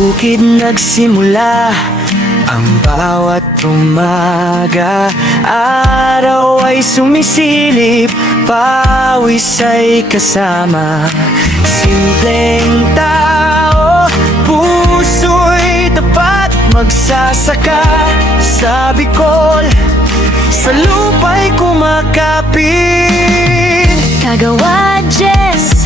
bukid nagsimula ang bawat umaga. Araw ay sumisilip, pawis ay kasama. Simpleng tao, puso'y tapat, magsasaka sa Bicol, sa lupa'y kumakapit. Kagawa Jess,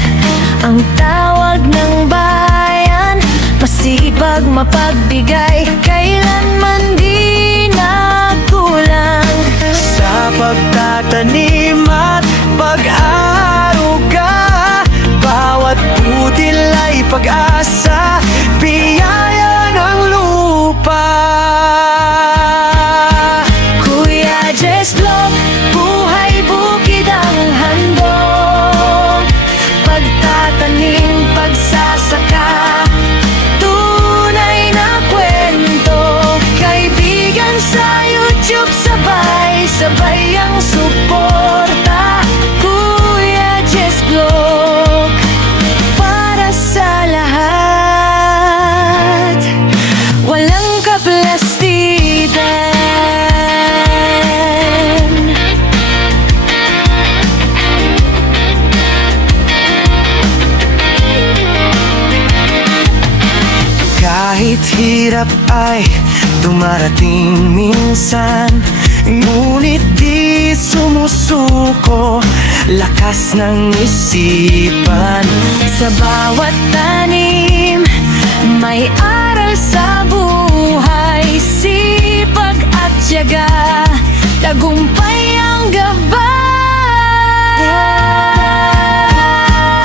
ang tawag ng bayan, masipag mapagbigay, kailanman di nagkulang. Sa pagtatanim at pag-aaruga, bawat butil ay pag-asa, biyaya ng lupa. Kuya Jess Vlog, buhay bukid ang handog. Pagtatanim, pagsasaka, tunay na kwento. Kaibigan sa YouTube, sabay-sabay ang suporta. Kuya Jess Vlog, para sa lahat, walang kaplastikan. Kahit hirap ay dumarating minsan, ngunit di sumusuko, lakas ng isipan. Sa bawat tanim, may aral sa buhay, sipag at tiyaga, tagumpay ang gabay.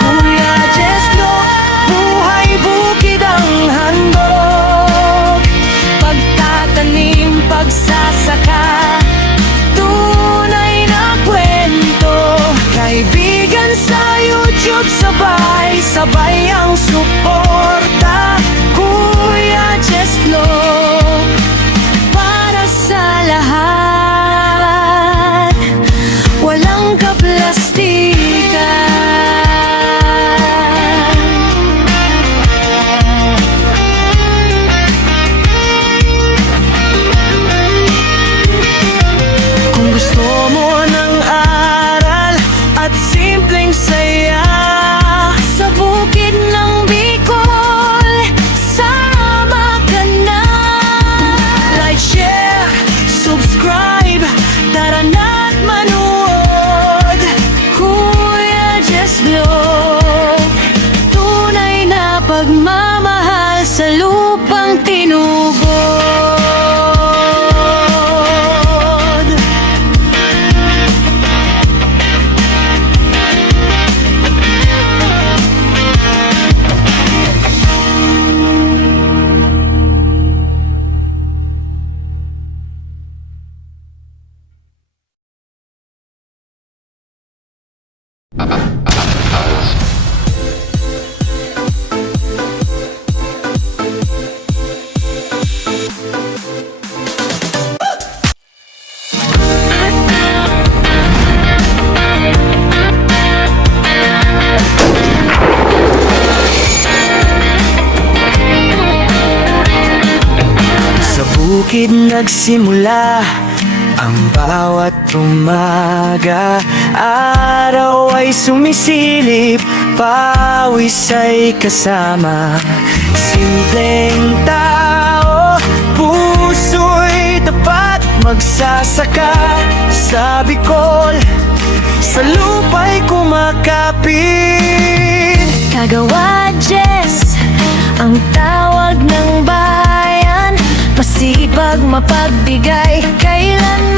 Kuya Jess Vlog, buhay bukid ang handog. Pagtatanim, pagsasaka, tunay na kwento. Kaibigan sa YouTube, sabay-sabay ang suporta. Kuya Jess Vlog, para sa lahat, walang kaplastikan. Kung gusto mo ng aral at simpleng saya, Sa bukid ng Bicol, sama ka na. like, share, subscribe, tara na't manood. Kuya Jess Vlog, tunay na pagmamahal sa lupang tinubod. Sa bukid nagsimula ang bawat umaga. Araw ay sumisilip, pawis ay kasama. Simpleng tao, puso'y tapat, magsasaka sa Bicol, sa lupa'y kumakapit. Kagawa Jess, ang tawag ng bayan, masipag mapagbigay, kailan